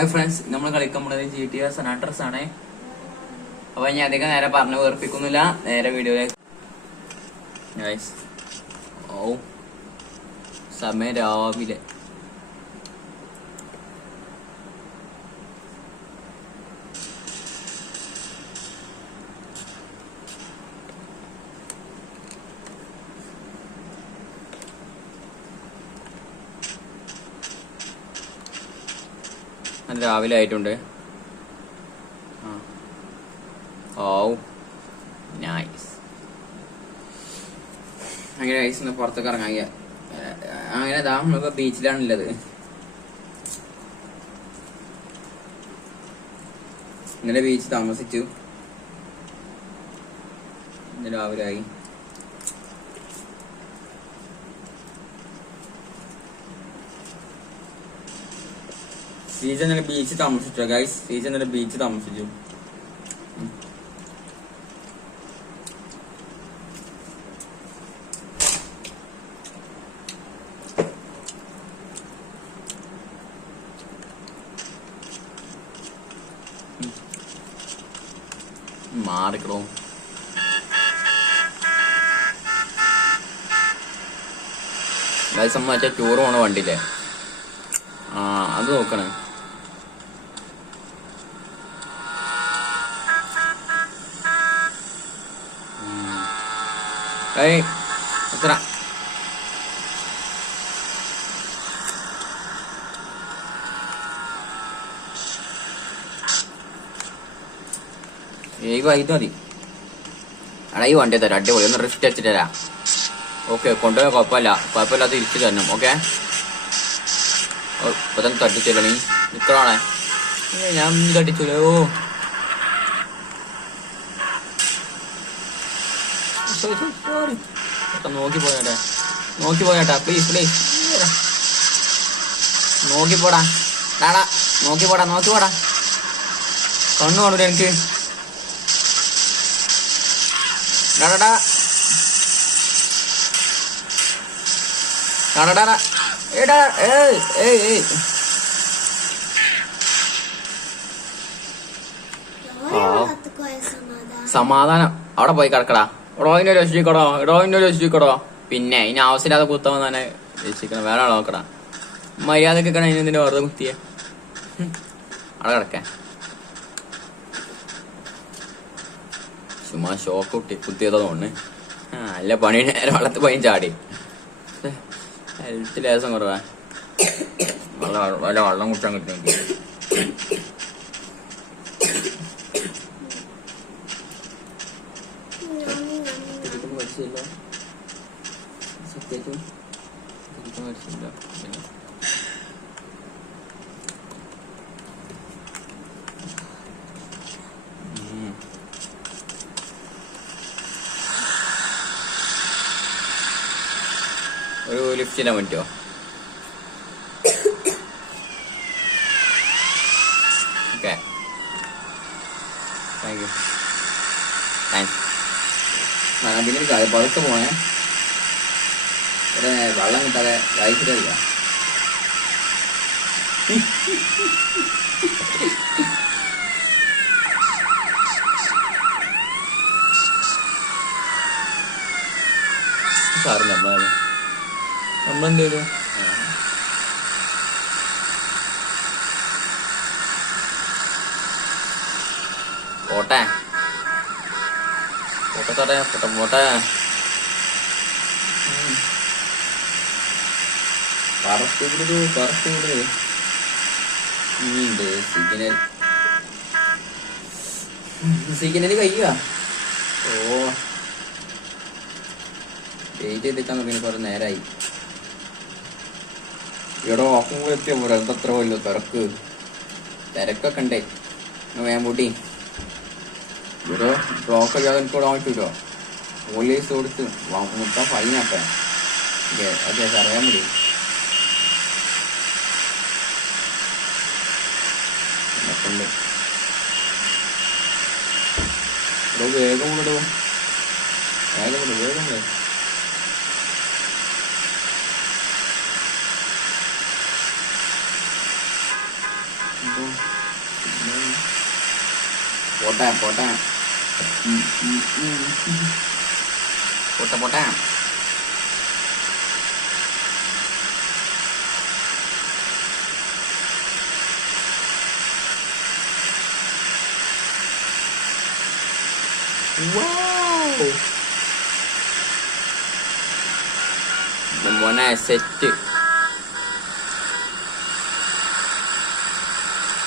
Hi friends നമ്മൾ കളിക്കാൻ പോണത് ജി ടി എസ് സനാട്രസ് ആണ്. അപ്പൊ ഞാൻ അധികം നേരെ പറഞ്ഞു വേർപ്പിക്കുന്നില്ല. നേരെ വീഡിയോയിലേക്ക്. ഓ. സമയം രാവിലെ. നല്ല രാവിലെ ആയിട്ടുണ്ട്. ഓ നൈസ് അങ്ങനെ ഐസ് ഒന്ന് പുറത്തേക്ക് ഇറങ്ങാൻ അങ്ങനെ ദാ നമ്മളിപ്പോ ബീച്ചിലാണുള്ളത് ഇന്നലെ ബീച്ച് താമസിച്ചു. ഇന്ന് രാവിലെ ആയി. സീജൻ ഇന്നലെ ബീച്ച് താമസിച്ചു? ഗൈസ് സീജൻ ഇന്നലെ ബീച്ച് താമസിച്ചു. മാറിക്കളോ ഗൈസ് അമ്മ മറ്റേ ടൂർ പോണ വണ്ടിയില്ലേ? ആ അത് നോക്കണേ. ഏയ് എത്ര? ഏയ് വാ, ഇത് മതി. എടാ ഈ വണ്ടി തരാം അടിപൊളി. ഒന്ന് റിസ്റ്റ് അടിച്ചിട്ട് തരാം. ഓക്കെ കൊണ്ടുപോയാൽ കുഴപ്പമില്ല. കുഴപ്പമില്ലാതെ തിരിച്ചു തരണം ഓക്കെ? ഇപ്പൊ തന്നെ തട്ടിച്ചല്ലോ നീ നിക്കണേ ഞാൻ തട്ടിച്ചല്ലോ നോക്കി പോയാട്ടെ. നോക്കി പോയാട്ടാ പ്ലീസ് പ്ലീസ് നോക്കി പോടാ. ടാടാ നോക്കി പോടാ നോക്കി പോടാ. കണ്ണു കാണൂല എനിക്ക്? ഏടാ ഏയ് ഏയ് സമാധാനം. അവിടെ പോയി കിടക്കടാ. എടോ രക്ഷിക്കടാ രക്ഷിക്കടോ രക്ഷിക്കടാ. പിന്നെ ഇനി ആവശ്യമില്ലാതെ കുത്തവൻ തന്നെ രക്ഷിക്കണം. വേറെ നോക്കടാ. മര്യാദയ്ക്ക് കണ ഇനി നിന്റെ വെറുതെ കുത്തിയേ. അവിടെ കിടക്കാൻ ചുമ്മാ ഷോക്ക് കുട്ടി കുത്തിയതോ തോന്നുന്നു. അല്ല പണി നേരെ വെള്ളത്തിൽ പോയി ചാടി. ഹെൽത്ത് ലേസം കുറവാ. വെള്ളം വെള്ളം കുടിച്ചാൻ കിട്ടുമെങ്കിൽ. സത്യമായിട്ടും ശരിക്കും പഠിച്ചില്ല ഉം. ഒരു ലിഫ്റ്റ് ചെയ്യാൻ പറ്റുമോ? ഓക്കെ താങ്ക് യു താങ്ക്സ് കാര്യം പുറത്ത് പോണേ. ഇവിടെ വെള്ളം കിട്ടാതെ വായിച്ചിട്ടില്ല സാറ് നമ്മളാണ്. നമ്മളെന്ത് ചെയ്തു പോട്ടെ. പോട്ടെ സാറേ പോട്ടെ പോട്ടെ പറത്തൂടു പറത്തൂട് ഉണ്ട് സിഗ്നൽ സിഗ്നൽ കഴിയുക ഓ വെയിറ്റ് ചെയ്തിട്ടാ നോക്കി കുറെ നേരായി ഇവിടെ ഓഫും എത്തിയ പോരാ എന്തത്ര വല്ലോ തിരക്ക് തിരക്കൊക്കെ ഉണ്ടേ വേഗം കൂട്ടി ഇവിടെ ബ്ലോക്ക് ചെയ്യാതെ എനിക്ക് വിടാൻ പറ്റൂലോ പോലീസ് കൊടുത്ത് മൊത്തം ഫൈനാട്ടെ ഓക്കെ അറിയാൻ മതി ഉണ്ട് ഇവിടെ വേഗം കൊണ്ടിടോ വേഗം കൊണ്ട് വേഗം കൊണ്ട് പോട്ടെ പോട്ടെ ഉം, ഉം, ഉം, ഉം. പോട്ടെ പോട്ടെ Wow. മോനെ സെറ്റ്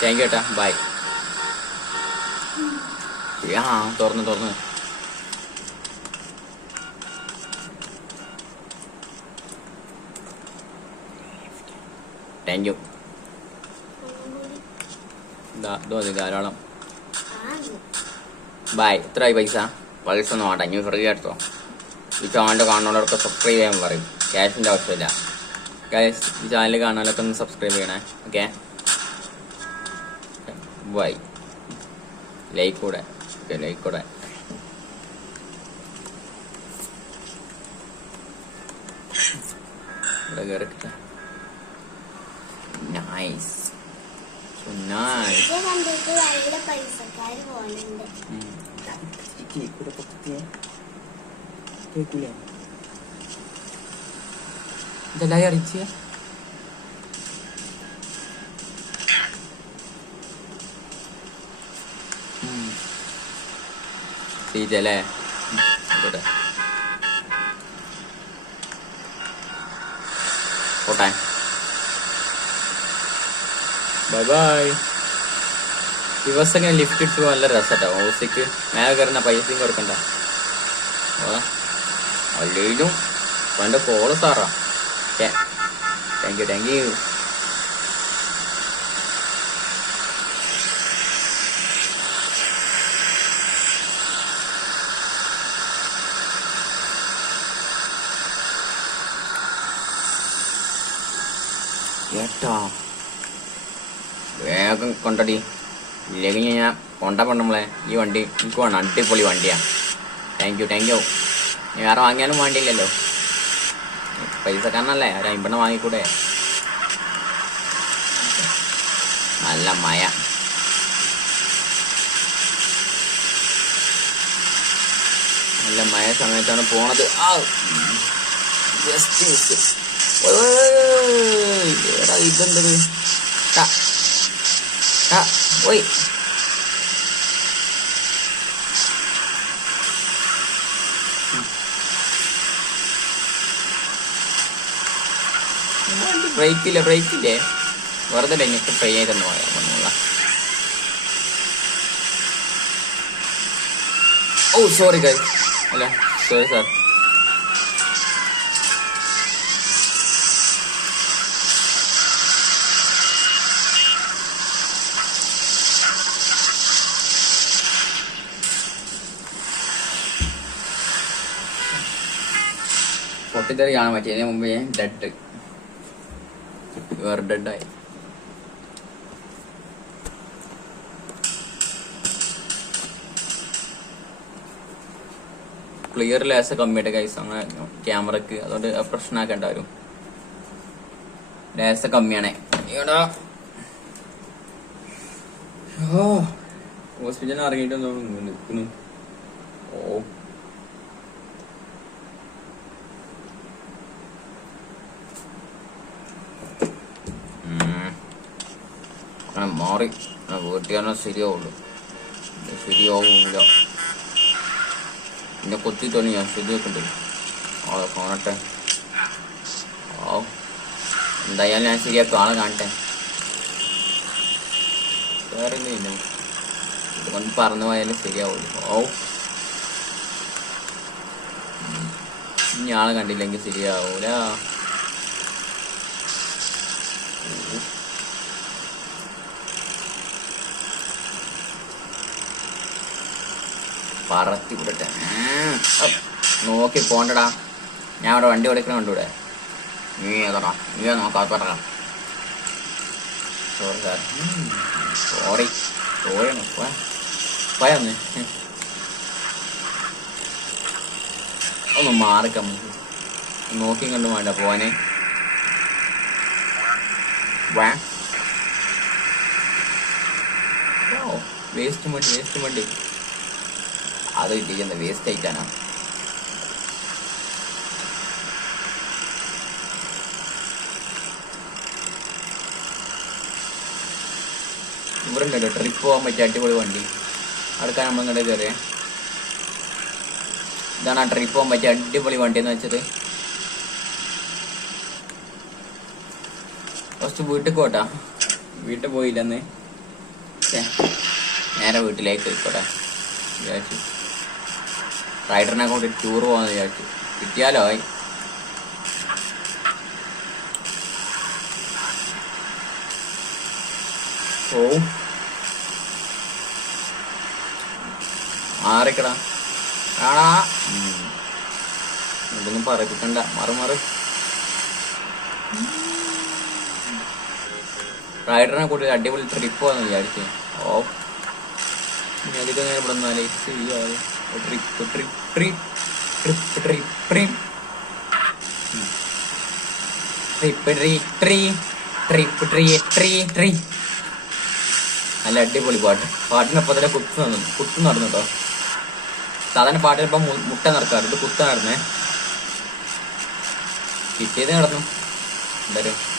താങ്ക് യു ആ തുറന്ന് തുറന്ന്. താങ്ക് യു ഇത് ധാരാളം. ബായ് ബൈ എത്രയായി പൈസ. പൈസ ഒന്നും വേണ്ട. ഇനി ഫ്രീ എടുത്തോ ഈ ചാനൽ കാണുന്നവരൊക്കെ സബ്സ്ക്രൈബ് ചെയ്യാൻ പറയും. ക്യാഷിന്റെ ആവശ്യമില്ല. ഗൈസ് ഈ ചാനൽ കാണാനൊക്കെ ഒന്ന് സബ്സ്ക്രൈബ് ചെയ്യണേ. ഓക്കെ ബൈ ലൈക്ക് കൂടെ. കൂടെ ഇവിടെ കയറിട്ടില്ല നൈസ് ഇതെല്ലാം അറിയിച്ച? സീജല്ലേ അല്ലേ പോട്ടെ. Bye bye. ദിവസം ലിഫ്റ്റ് ഇട്ട് നല്ല രസട്ടോ. ഓസിക്ക് മേലെ കയറുന്ന പൈസയും കൊടുക്കണ്ട. അല്ലേലും പണ്ട് കോൾ സാറാ. താങ്ക് യു താങ്ക് യു ഏട്ടാ വേഗം കൊണ്ടടി. ഇല്ലെങ്കിൽ ഞാൻ കൊണ്ട നമ്മളെ ഈ വണ്ടി എനിക്ക് വേണം. അടിപൊളി വണ്ടിയാ. താങ്ക് യു താങ്ക് യു വേറെ വാങ്ങിയാലും വേണ്ടിയില്ലല്ലോ. പൈസ കാരണല്ലേ ഒരു അമ്പണ്ണം വാങ്ങിക്കൂടെ? നല്ല മയ. നല്ല മയ സമയത്താണ് പോണത്. ആ ജസ്റ്റ് എടാ ഇതെന്തത് ഓയ് ബ്രേക്ക് ഇല്ല ബ്രേക്ക് ഇല്ലേ വെറുതെ എനിക്ക് ട്രൈ ചെയ്തെന്ന് പറയാൻ വന്നുള്ള ഓ സോറി ഗൈസ് അല്ല സോറി സാർ പൊട്ടിത്തെറി കാണാൻ പറ്റിയതിന് മുമ്പ് ഞാൻ ഡെഡ് വേറെ ഡെഡായി ക്ലിയർ ലേശ കമ്മിയുടെ കൈസ് അങ്ങനെ ക്യാമറക്ക് അതുകൊണ്ട് അത് പ്രശ്നമാക്കേണ്ട വരും. ലേസ കമ്മിയാണേ. ഹോസ്പിറ്റലിൽ ഇറങ്ങിയിട്ടൊന്നും നിൽക്കുന്നു ഓ ഉം. അങ്ങനെ മാറി വീട്ടിൽ തന്നെ ശരിയാവുള്ളൂ. ശരിയാവില്ല ശരിയാവൂല എന്നെ കൊത്തിട്ടാണ് ഞാൻ ശരിയാക്കണ്ടേ ആളെ കാണട്ടെ. ഓ എന്തായാലും ഞാൻ ശരിയാക്കും. ആളെ കാണട്ടെ. വേറെ ഒന്നുമില്ല ഇതുകൊണ്ട് പറന്നു പോയാലും ശരിയാവുള്ളൂ. ഓ. ഇനി ആളെ കണ്ടില്ലെങ്കിൽ ശരിയാവൂല. പറത്തി വിടട്ടെ. നോക്കി പോണ്ടടാ. ഞാൻ അവിടെ വണ്ടി ഓടിക്കണ കണ്ടൂടെ? നീ ഏതാടാ? നീ നോക്കാത്തടാ സോറി സാർ സോറി സോറി പോയൊന്ന് ഒന്ന് മാറിക്കാം നോക്കി കണ്ടു വേണ്ട പോവാനെ വാ. വേസ്റ്റ് വണ്ടി വേസ്റ്റ് വണ്ടി അത് ചെയ്യുന്ന വേസ്റ്റ് ആയിട്ടാണ് ഇവിടെ ഉണ്ടല്ലോ ട്രിപ്പ് പോകാൻ പറ്റിയ അടിപൊളി വണ്ടി. അടുക്കാൻ നമ്മൾ ഇങ്ങോട്ട് കയറിയേ. ഇതാണ് ആ ട്രിപ്പ് പോകാൻ പറ്റിയ അടിപൊളി വണ്ടി എന്ന് വെച്ചത്. ഫസ്റ്റ് വീട്ടിൽ പോട്ടാ. വീട്ടിൽ പോയില്ലെന്ന്. നേരെ വീട്ടിലേക്ക് പോട്ടെ വിചാരിച്ചു. റൈഡറിനെ കൊണ്ട് ടൂർ പോകാന്ന് വിചാരിച്ചു. കിട്ടിയാലോ ഓ. മാറിക്കടാ. കാണാ. ഇതൊന്നും പറയിപ്പിക്കണ്ട. മാറി മാറി. റൈഡറിനെ കൂട്ടി അടിപൊളി ട്രിപ്പ് പോകാന്ന് വിചാരിച്ചു. ഓ. ഇനി അധികം നേരം ഇവിടെ നിന്നാലേ ചെയ്യാതെ നല്ല അടിപൊളി പാട്ട്. പാട്ടിനൊപ്പം തന്നെ കുത്ത് നടന്നു കുത്ത് നടന്നു കേട്ടോ സാധാരണ പാട്ടിനിപ്പം മുട്ട നടക്കാറുണ്ട് കുത്ത നടന്നേ. കിട്ടിയത് നടന്നു. എന്തായാലും.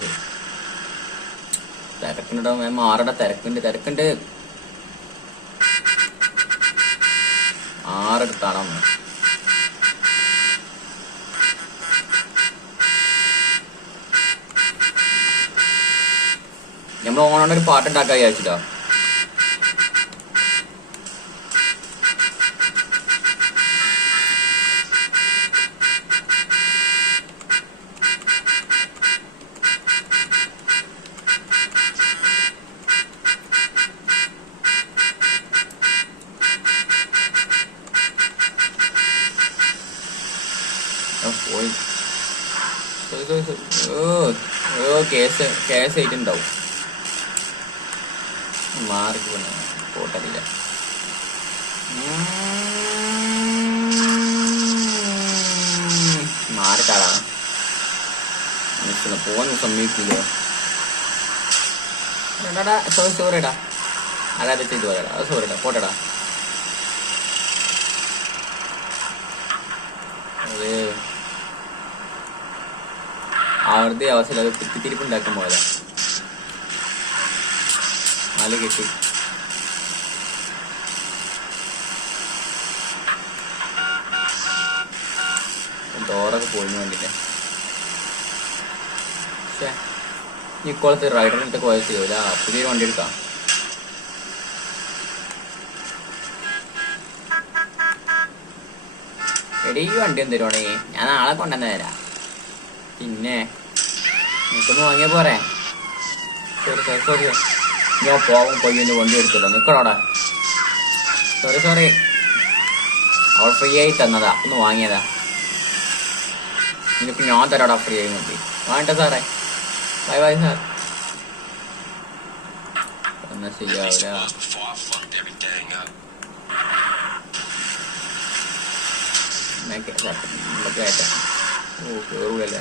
ശരി തിരക്കുണ്ടോ ഞാൻ മാറട തിരക്കുണ്ട് തിരക്കുണ്ട് ആറെടുത്താണോ നമ്മൾ ഓണോണ്ട് ഒരു പാട്ടുണ്ടാക്കാൻ വിചാരിച്ചിട്ടോ. ഓ ഓ കേസ് കേസ് ആയിട്ടുണ്ടാവും മാർക്ക് പോട്ടറില്ല മാറിക്കാടാ മനസ്സില പോവാൻ സമ്മതിക്കില്ല. എടാടാ സോറി സോറിടാ അല്ലാതെ ചെയ്തു പോയടാ അത് സോറിടാ പോട്ടടാ. അത് ആവൃത്തി അവസരം അത് കുത്തിത്തിരിപ്പുണ്ടാക്കാൻ പോയതാണ് നാല് കെട്ടി. ഡോറൊക്കെ പോയിന് വേണ്ടിട്ട് പക്ഷേ ഇക്കോളത്തെ റൈഡറിനടുത്ത് പോയാൽ ചെയ്യൂല പുതിയ വണ്ടി എടുക്കാം. എടീ വണ്ടി എന്തിനാണേ ഞാൻ നാളെ കൊണ്ടുവന്ന് തരാം. പിന്നെ നിനക്കൊന്ന് വാങ്ങിയ പോരെ? സോറി സോറി സോറി ഞാൻ പോവും പോയി എന്റെ വണ്ടി എടുത്തില്ല. നിൽക്കണോടാ സോറി സോറി അവൾ ഫ്രീ ആയി തന്നതാ. ഒന്ന് വാങ്ങിയതാ. ഇനിയിപ്പോൾ ഞാൻ തരാടാ ഫ്രീ ആയി മതി വാങ്ങട്ടെ സാറേ. ബൈ ബൈ സാർ എന്നാ ശരിയാവില്ല. ഓ കയറൂലല്ലേ